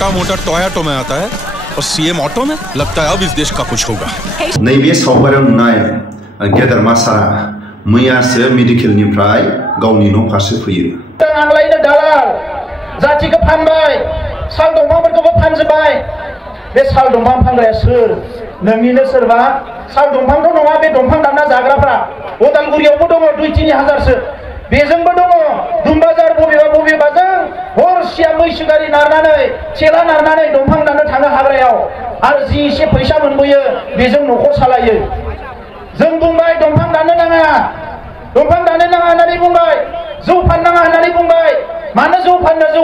छोटा मोटा टोयोटो में आता है और सीएम ऑटो में। लगता है अब इस देश का कुछ होगा। नैबे सावगारियाव नुनाय गेदेरमा सारा मैयासो मेडिकेलनिफ्राय गावनि न' फारसे फैयो। आंलायनो दालाल जाथिखौ फानबाय, साल दंफांफोरखौबो फानजोबबाय। बे साल दंफां फानग्राया सोर? नोंनिनो सोरबा? साल दंफांथ' नङा, बे दंफां दानना जाग्राफ्रा उदालगुरियावबो दङ 2-3 हाजारसो। बेजोंबो दङ दुमबाजार बबेबाजों हरसिया मैसो गारि नारनानै थेला नारनानै दंफां दाननो थाङो हाग्रायाव आरो जि एसे फैसा मोनबोयो बेजों न'खर सालायो। जों बुंबाय दंफां दाननो नाङा, दंफां दाननो नाङा होननानै बुंबाय, जौ फाननाङा होननानै बुंबाय। मानो जौ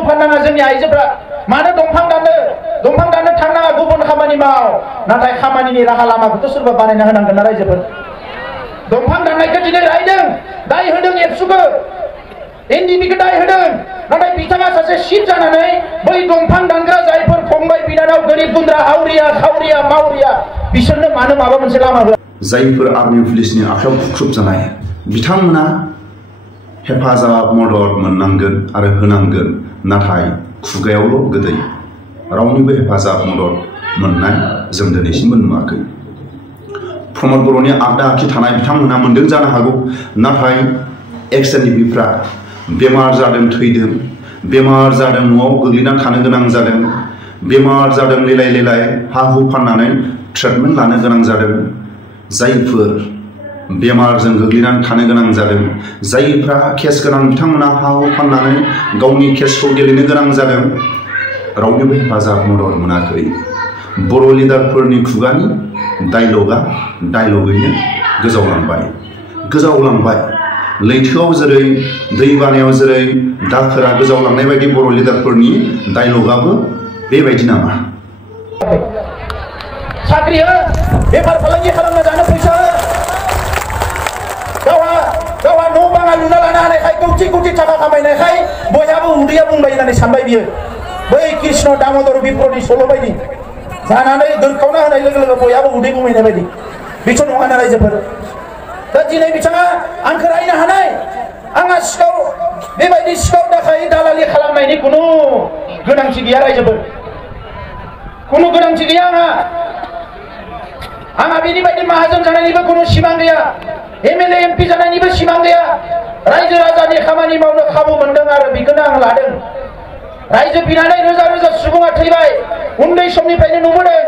फाननाङा जोंनि आइजोफ्रा? मानो दंफां दाननो थांनाङा, गुबुन खामानि माव। नाथाय खामानिनि राहा लामाखौथ' सोरबा बानायना होनांगोन ना रायजोफोर। दंफां दाननायखौ दिनै रायदों, दाय होदों एबसुखौ, एनडिबिखौ दाय होदों। नाथाय बिथाङा सासे सिट जानानै बै दंफां दानग्रा जायफोर फंबाय बिनानाव गोरिब गुन्द्रा हावरिया खावरिया मावरिया बिसोरनो मानो माबा मोनसे लामा होआ? जायफोर आर्मि पुलिसनि आखायाव खुख्रुब जानाय बिथांमोना हेफाजाब मदद मोननांगोन आरो होनांगोन। नाथाय खुगायावल' गोदै, रावनिबो हेफाजाब मदद मोननाय जों दिनैसिमबो नुवाखै। प्रमद बर'नि आगदा आखि थानाय बिथांमोना मोनदों जानो हागौ, नाथाय एक्स-एनडिबिफ्रा बेमार जादों, थैदों, बेमार जादों, न'आव गोग्लैनानै थानो गोनां जादों, बेमार जादों, लेलाय हा हु फाननानै ट्रिटमेन्ट लानो गोनां जादों। जायफोर बेमारजों गोग्लैनानै थानो गोनां जादों, जायफ्रा केस गोनां बिथांमोना हा हु फाननानै गावनि केसखौ गेलेनो गोनां जादों, रावनिबो हेफाजाब मदद मोनाखै। बर' लिडारफोरनि खुगानि डायलगैनो गोजावलांबाय। लैथोआव जेरै दै बानायाव जेरै दाखोरा गोजावलांनाय बायदि बर' लिडारफोरनि डायलगाबो बेबायदि नामा? साख्रि हो, बेफार फालांगि खालामना जानो फैसा हो। गावहा न' बाङा लुना लानो हानायखाय कौटि थाखा खामायनायखाय बयहाबो उदैया बुंबाय होननानै सानबाय बियो। बै कृष्ण दामोदर बिप्रनि सल' बायदि जानानै दोरखावना होनाय लोगो लोगो बयहाबो उदै बुंहैनाय बायदि। बेथ' नङा ना रायजोफोर। दा दिनै बिथाङा आंखौ रायनो हानाय, आंहा सिखाव बेबायदि सिखाव दाखाय दालालि खालामनायनि खुनु गोनांथि गैया रायजोफोर, खुनु गोनांथि गैया। आंहा बेनि बायदि माहाजोन जानायनिबो खुनु सिमां गैया, एमएलए एमपि जानायनिबो सिमां गैया। रायजो राजानि खामानि मावनो खाबु मोनदों आरो बेखौनो आं लादों। रायजो बिनानै रोजा सुबुङा थैबाय, उन्दै समनिफ्रायनो नुबोदों।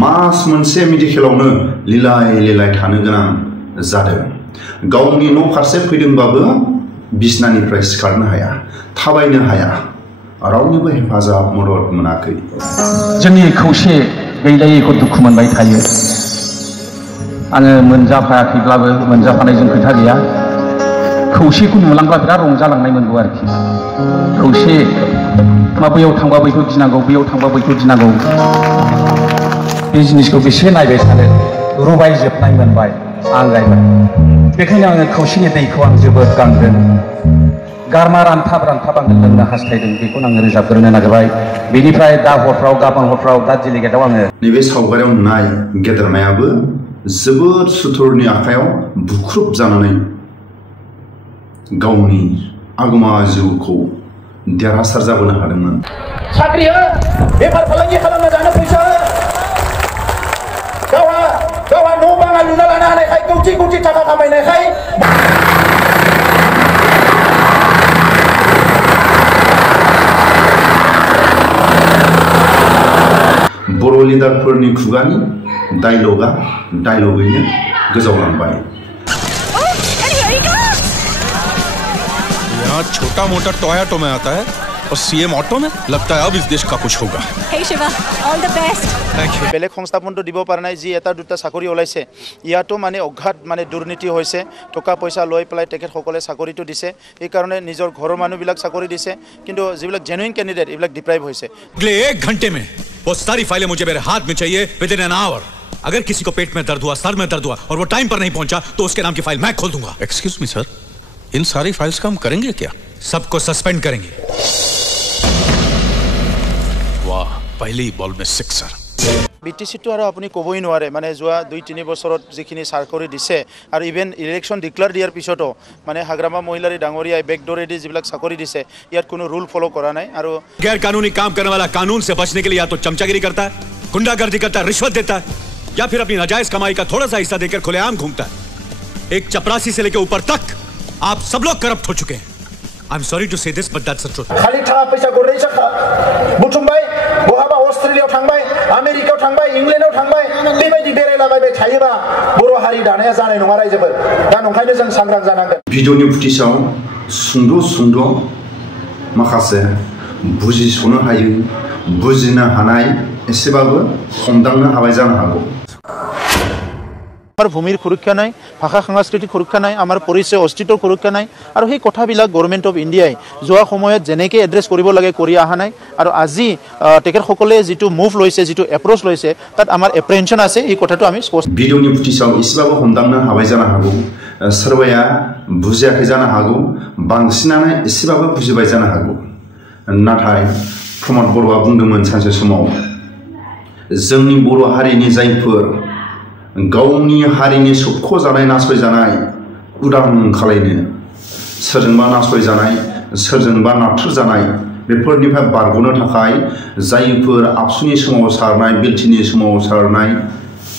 मास मोनसे मेडिकेलावनो लिलाय थानो गोनां जादों। गावनि न' फारसे फैदोंबाबो बिसनानिफ्राय सिखारनो हाया, थाबायनो हाया, रावनिबो हेफाजाब मदद मोनाखै। जोंनि खौसे गैलायैखौ दुखु मोनबाय थायो। आङो मोनजाफायाखैब्लाबो मोनजाफानायजों खोथा गैया। खौसेखौ नुलांब्ला बिराद रंजालांनाय मोनगौ आरोखि। खौसे बैयाव थांबा बैखौ गिनांगौ, बैयाव थांबा बैखौ गिनांगौ, बे जिनिसखौ बेसे नायबाय थानो, रुबायजोबनाय मोनबाय, आंगायबाय। बेखायनो आङो खौसेनि दैखौ आं जोबोद गांदों। गारमा रानथाब आङो लोंनो हास्थायदों, बेखौनो आङो रोजाबग्रोनो नागिरबाय। बेनिफ्राय दा हरफ्राव, गाबोन हरफ्राव, दा डेलिगेटआव आङो नैबे सावगारियाव नुनाय गेदेरमायाबो जोबोद सुथुरनि आखायाव बुख्रुब जानानै गावनि आगोमा जिउखौ देरहासार जाबोनो हादोंमोन। साख्रि हो, बेफार फालांगि खालामना जानो फैसा हो। गावहा न' बाङा लुना लानो हानायखाय कौटि थाखा खामायनायखाय बर' लिडारफोरनि खुगानि डायलगैनो गोजावलांबाय। यहाँ छोटा मोटा टोयोटो में आता है और सीएम ऑटो में। लगता है अब इस देश का कुछ होगा। Hey Shiva, all the best. Thank you. बेलेग संस्थापनটো দিব পৰা নাই, যি এটা দুটা চাকৰি ওলাইছে ইয়াতো মানে অঘাত দুৰ্নীতি হৈছে। টকা পইচা লৈ পেলাই তেখেতসকলে চাকৰিটো দিছে, এই কাৰণে নিজৰ ঘৰৰ মানুহবিলাক চাকৰি দিছে, কিন্তু যিবিলাক জেনুইন কেণ্ডিডেট এইবিলাক ডিপ্ৰাইভ হৈছে। अगले 1 घंटे में वो सारी फाइलें मुझे मेरे हाथ में चाहिए, विदिन एन आवर। अगर किसी को पेट में दर्द हुआ, सर में दर्द हुआ और वो टाइम पर नहीं पहुंचा तो उसके नाम की फाइल मैं खोल दूंगा। एक्सक्यूज मी सर, इन सारी फाइल्स का हम करेंगे क्या? सबको सस्पेंड करेंगे। वाह, पहली बॉल में 6 सर। BTC আৰু আপুনি ক'বই নোৱাৰে মানে যোৱা 2-3 বছৰত যিখিনি চাকৰি দিছে আৰু ইভেন ইলেকশ্যন ডিক্লেয়াৰ দিয়াৰ পিছতো মানে হাগ্ৰামা মহিলাৰী ডাঙৰীয়াই বেকডোৰেদি যিবিলাক চাকৰি দিছে ইয়াত কোনো ৰুল ফলো কৰা নাই আৰু गैर कानूनी काम करने वाला कानून से बचने के लिए या तो चमचागिरी करता है, गुंडागर्दी करता है, रिश्वत देता है या फिर अपनी नाजायज कमाई का थोड़ा सा हिस्सा देकर खुलेआम घूमता है। एक चपरासी से लेकर ऊपर तक आप सब लोग करप्ट हो चुके हैं। I'm sorry to say this, but that's the truth. खालि थाखा फैसा गरनैसो बुथुमबाय बहाबा अस्ट्रेलियायाव थांबाय आमेरिकायाव थांबाय इंलेन्डआव थांबाय बेबायदि बेरायलाबायबाय थायोबा बर' हारि दानाया जानाय नङा रायजोफोर दा नंखायनो जों सांग्रां जानांगोन। भिडिअनि फुटेजाव सुंद' माखासे बुजिस'नो हायै बुजिनो हानाय एसेबाबो हमदांनो हाबाय जानो हागौ। আমাৰ ভূমিৰ সুৰক্ষা নাই, ভাষা সাংস্কৃতিক সুৰক্ষা নাই, আমাৰ পৰিচয় অস্তিত্বৰ সুৰক্ষা নাই আৰু সেই কথাবিলাক গভৰ্ণমেণ্ট অফ ইণ্ডিয়াই যোৱা সময়ত যেনেকৈ এড্ৰেছ কৰিব লাগে কৰি অহা নাই আৰু আজি তেখেতসকলে যিটো মুভ লৈছে যিটো এপ্ৰ'চ লৈছে তাত আমাৰ এপ্ৰেহেনশ্যন আছে এই কথাটো আমি স্পষ্ট। भिडिअनि फुटेजाव एसेबाबो हमदांनो हाबाय जानो हागौ, सोरबाया बुजियाखै जानो हागौ, बांसिनानो एसेबाबो बुजिबाय जानो हागौ। नाथाय प्रमद बर'आ बुंदोंमोन सानसे समाव जोंनि बर' हारिनि जायफोर गावनि हारिनि सोबख'जानाय नासयजानाय उदां खालायनो सोरजोंबा नासयजानाय सोरजोंबा नारथ्रोजानाय बेफोरनिफ्राय बारग'नो थाखाय जायफोर आबसुनि सोमावसारनाय बिलटिनि सोमावसारनाय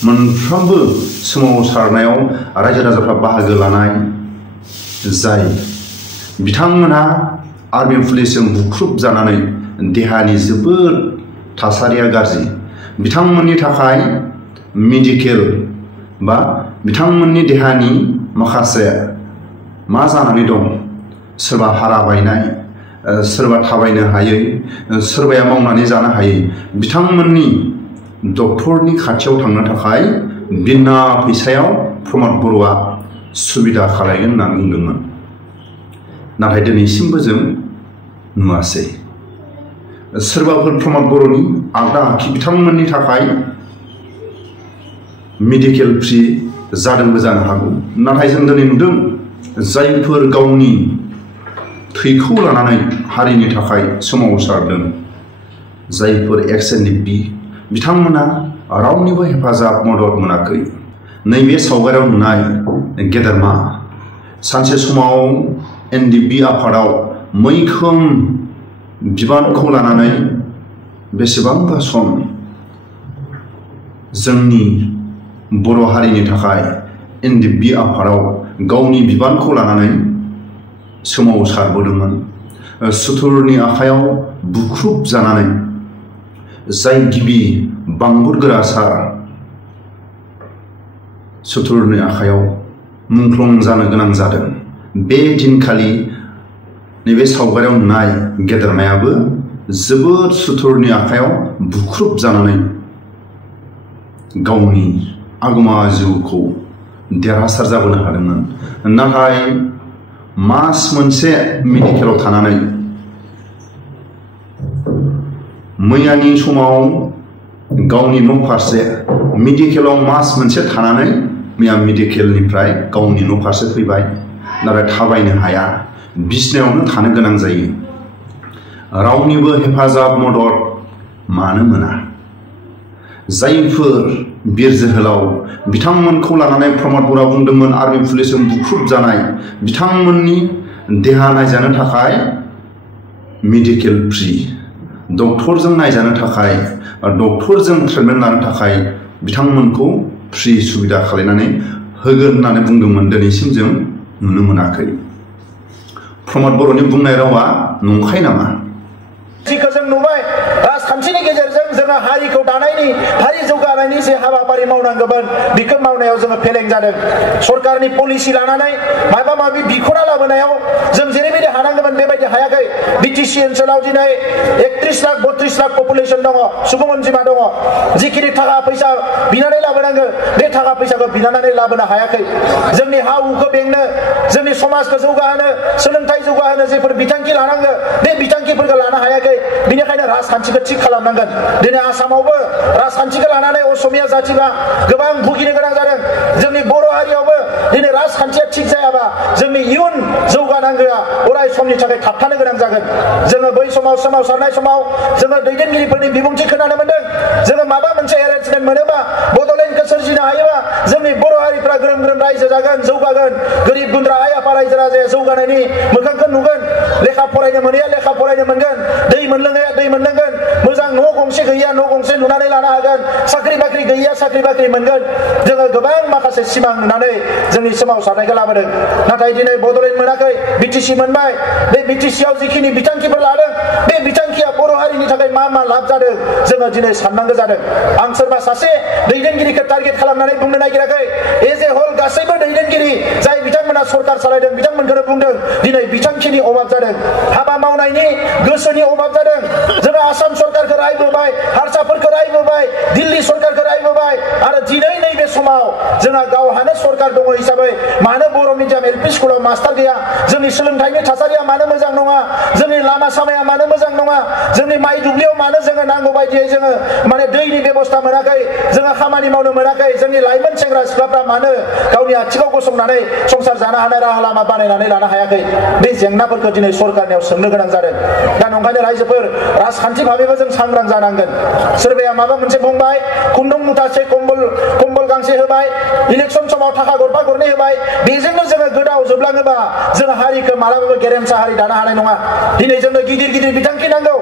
मोनफ्रोमबो सोमावसारनायाव रायजो राजाफ्रा बाहागो लानाय जाय बिथांमोनहा आर्मि पुलिसजों बुख्रुब जानानै देहानि जोबोद थासारिया गाज्रि बिथांमोननि थाखाय मेडिकेल बा बिथांमोननि देहानि माखासे मा जानानै दं सोरबा हारा बायनाय सोरबा थाबायनो हायै सोरबाया मावनानै जानो हायै बिथांमोननि डक्टरनि खाथियाव थांनो थाखाय बिना फैसायाव प्रमद बर'आ सुबिदा खालामगोन होनना बुंदोंमोन। नाथाय दिनैसिमबो जों नुवासै सोरबाफोर प्रमद बर'नि आगदा आखि बिथांमोननि थाखाय मेडिकेल फ्रि जादोंबो जानो हागौ। नाथाय जों दिनै नुदों जायफोर गावनि थैखौ लानानै हारिनि थाखाय सोमावसारदों जायफोर एक्स-एन-डि-पि बिथांमोना रावनिबो हेफाजाब मदद मोनाखै। नैबे सावगारियाव नुनाय गेदेरमा सानसे समाव एन-डि-पि आफादाव मैखोम बिबानखौ लानानै बेसेबांबा सम जोंनि बर' हारिनि थाखाय एन-डि-पि आफादाव गावनि बिबानखौ लानानै सोमावसारबोदोंमोन। सुथुरनि आखायाव बुख्रुब जानानै जाय गिबि बांबुर गोरासार सुथुरनि आखायाव मुंख्लं जानो गोनां जादों। बे दिनखालि नैबे सावगारियाव नुनाय गेदेरमायाबो जोबोद सुथुरनि आखायाव बुख्रुब जानानै गावनि आगोमा जिउखौ देरहासार जाबोनो हादोंमोन। नाथाय मास मोनसे मेडिकेलाव थानानै मैयानि समाव गावनि न' फारसे मेडिकेलाव मास मोनसे थानानै मैया मेडिकेलनिफ्राय गावनि न' फारसे फैबाय। नाथाय थाबायनो हाया बिसिनायावनो थानो गोनां जायो। रावनिबो हेफाजाब मदद मानो मोना। जायफोर बिर जोहोलाव बिथांमोनखौ लानानै प्रमद बर'आ बुंदोंमोन आर्मि पुलिसजों बुख्रुब जानाय बिथांमोननि देहा नायजानो थाखाय मेडिकेल फ्रि डक्टरजों नायजानो थाखाय डक्टरजों ट्रिटमेन्ट लानो थाखाय बिथांमोनखौ फ्रि सुबिदा खालामनानै होगोन होननानै बुंदोंमोन। दिनैसिम जों नुनो मोनाखै। प्रमद बर'नि बुंनाय रावा नंखाय नामा? जों नुबाय राजखान्थिनि गेजेरजों जोङो हारिखौ दानायनि हारि जौगानायनि जे हाबाफारि मावनांगौमोन बेखौ मावनायाव जोङो फेलें जादों। सरकारनि पलिसि लानानै माबा माबि बिख'ना लाबोनायाव जों जेरैबायदि हानांगौमोन बेबायदि हायाखै। बिटिसि ओनसोलाव दिनै 31 लाख 32 लाख पपुलेसन दङ सुबुं अनजिमा दङ। जिखिनि थाखा फैसा बिनानै लाबोनांगौ बे थाखा फैसाखौ बिनानै लाबोनो हायाखै। जोंनि हा हुखौ बेंनो जोंनि समाजखौ जौगाहोनो सोलोंथाइ जौगाहोनो जेफोर बिथांखि लानांगौ बे बिथांखिफोरखौ लानो हायाखै। बेनिखायनो राजखान्थिखौ थिग खालामनांगोन। दिनै आसामावबो राजखान्थिखौ लानानै असमिया जाथिफ्रा गोबां भुगिनो गोनां जादों। जोंनि बर' हारियावबो दिनै राजखान्थिया थिग जायाबा जोंनि इयुन जौगानांगौआ अराय समनि थाखाय थाबथानो गोनां जागोन। जोङो बै समाव सोमावसारनाय समाव जोङो दैदेनगिरिफोरनि बिबुंथि खोनानो मोन्दों। जोङो माबा मोनसे गोरिब गुन्द्रा आइ आफा रायजो राजाया जौगानायनि मोखांखौ नुगोन लेखा फरायनो मोनैया लेखा फरायनो मोनगोन दै मोनलोङैया दै मोनलोंगोन मोजां न' गंसे गैया न' गंसे लुनानै लानो हागोन साख्रि बाख्रि गैया साख्रि बाख्रि मोनगोन जोङो गोबां माखासे सिमां नुनानै जोंनि सोमावसारनायखौ लाबोदों नाथाय दिनै बड'लेण्ड मोनाखै बिटिसि मोनबाय बे बिटिसिआव जिखिनि बिथांखिफोर लादों बे बिथांखिया बर' हारिनि थाखाय मा मा लाब जादों जोङो दिनै साननांगौ जादों आं सोरबा सासे दैदेनगिरिखौ टारगेट खालामनानै बुंनो नागिराखै एज ए होल गासैबो दैदेनगिरि जाय बिथांमोना सरकार सालायदों बिथांमोनखौनो बुंदों दिनै बिथांखिनि अभाब जादों हाबा मावनायनि गोसोनि अभाब जादों जोङो आसाम सरकारखौ रायबोबाय हारसाफोरखौ रायबोबाय दिल्ली सरकारखौ रायबोबाय आरो दिनै नैबे समाव जोंहा गावहानो सरकार दङ हिसाबै मानो बर' मिडियाम एलपि स्कुलाव मास्टार गैया जोंनि सोलोंथाइनि थासारिया मानो मोजां नङा जोंनि लामा सामाया मानो मोजां नङा जोंनि माइ दुब्लियाव मानो जोङो नांगौ बायदियै जोङो माने दैनि बेबस्था मोनाखै जोङो खामानि मावनो मोनाखै जोंनि लाइमोन सेंग्रा सिख्लाफ्रा मानो गावनि आथिङाव गसंनानै संसार जानो हानाय राहा लामा बानायनानै लानो हायाखै बे जेंनाफोरखौ दिनै सरकारनियाव सोंनो गोनां जादों दा नंखायनो रायजोफोर राजखान्थि भाबैबो जों सांग्रां जानांगोन सोरबाया माबा मोनसे बुंबाय खुन्दुं मुथासे कम्बल गांसे होबाय इलेक्सन समाव थाखा गरफा गरनै होबाय बेजोंनो जोङो गोदाव जोबलाङोबा जों हारिखौ मालाबाबो गेरेमसा हारि दानो हानाय नङा दिनै जोंनो गिदिर गिदिर बिथांखि नांगौ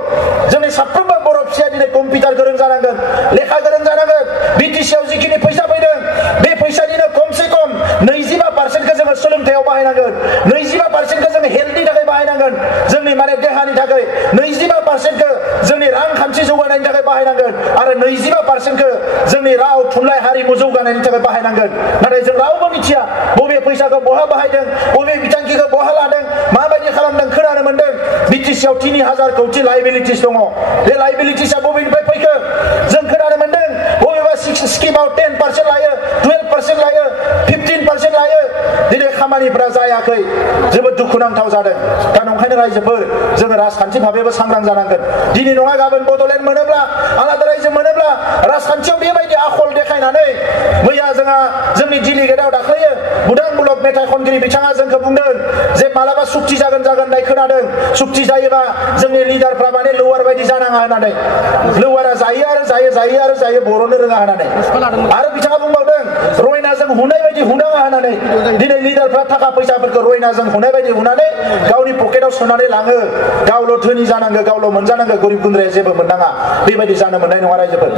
जोंनि साफ्रोमबो बर' फिसाया दिनै कम्पिउटार गोरों जानांगोन लेखा गोरों जानांगोन बिटिसिआव जिखिनि फैसा फैदों बे फैसानिनो खमसे खम 25% जोङो सोलोंथायाव बाहायनांगोन 25% जोङो हेल्थनि थाखाय बाहायनांगोन जोंनि माने देहानि थाखाय 25% जोंनि रांखान्थि जौगानायनि थाखाय बाहायनांगोन आरो 25% जोंनि राव थुनलाइ हारिमु जौगानायनि थाखाय बाहायनांगोन नाथाय जों रावबो मिथिया बबे फैसाखौ बहा बाहायदों बबे बिथांखिखौ बहा लादों माबायदि खालामदों खोनानो मोनदों बिटिसिआव 3000 कौटि लाइबिलिटिस दङ बे लाइबिलिटिसआ बबेनिफ्राय फैखो जों खोनानो मोनदों बबेबा स्किमाव 10% लायो 12% लायो 15% लायो दिनै खामानिफ्रा जायाखै जोबोद दुखुनांथाव जादों दा नंखायनो रायजोफोर जोङो राजखान्थि भाबैबो सांग्रां जानांगोन दिनै नङा गाबोन बड'लेण्ड मोनोब्ला आलादा रायजो मोनोब्ला राजखान्थियाव बेबायदि आखल देखायनानै मैया जोंहा जोंनि डिलिगेटआव दाख्लैयो बुदां ब्लक मेथाइ खनगिरि बिथाङा जोंखौ बुंदों जे मालाबा सुक्ति जागोन होननाय खोनादों सुक्ति जायोबा जोंनि लिडारफ्रा माने लवार बायदि जानाङा होननानै लवारा जायो आरो जायो बर'नो रोङा होननानै आरो बिथाङा बुंबावदों रयनाजों हुनाय बायदि हुनाङा होननानै दिनै लिडारफ्रा थाखा फैसाफोरखौ रयनाजों हुनाय बायदि हुनानै गावनि पकेटाव सोनानै लाङो गावल' धोनि जानांगौ गावल' मोनजानांगौ गरिब गुन्द्राया जेबो मोननाङा बेबायदि जानो मोननाय नङा रायजोफोर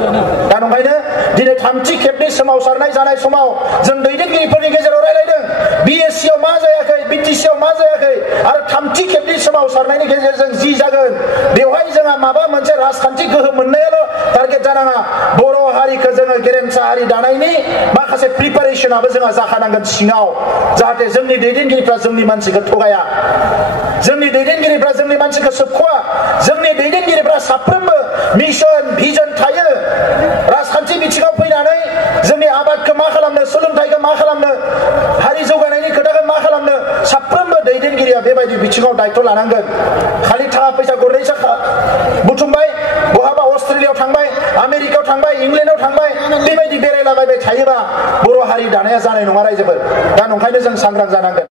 दा नंखायनो दिनै थामथि खेबनि सोमावसारनाय जानाय समाव जों दैदेनगिरिफोरनि गेजेराव रायलायदों बिएससिआव मा जायाखै बिटिसिआव मा जायाखै आरो थामथि खेबनि सोमावसारनायनि गेजेरजों जि जागोन बेवहाय जोंहा माबा मोनसे राजखान्थि गोहो मोननायाल' टारगेट जानाङा बर' हारिखौ जोङो गेरेमसा हारि दानायनि माखासे प्रिपारेसनाबो जोंहा जाखानांगोन सिङाव जाहाथे जोंनि दैदेनगिरिफ्रा जोंनि मानसिखौ थगाया जोंनि दैदेनगिरिफ्रा जोंनि मानसिखौ सोबख'वा जोंनि दैदेनगिरिफ्रा साफ्रोमबो मिशन भिजन थायो राजखान्थि बिथिङाव फैनानै जोंनि आबादखौ मा खालामनो सोलोंथाइखौ मा खालामनो हारि जौगानायनि खोथाखौ मा खालामनो साफ्रोमबो दैदेनगिरिया बेबायदि बिथिङाव दायथ' लानांगोन खालि थाखा फैसा गरनैसो बुथुमबाय बहाबा अस्ट्रेलियाव थांबाय आमेरिकायाव थांबाय इंलेन्डआव थांबाय बेबायदि बेरायलाबायबाय थायोबा बर' हारि दानाया जानाय नङा रायजोफोर दा नंखायनो जों सांग्रां जानांगोन।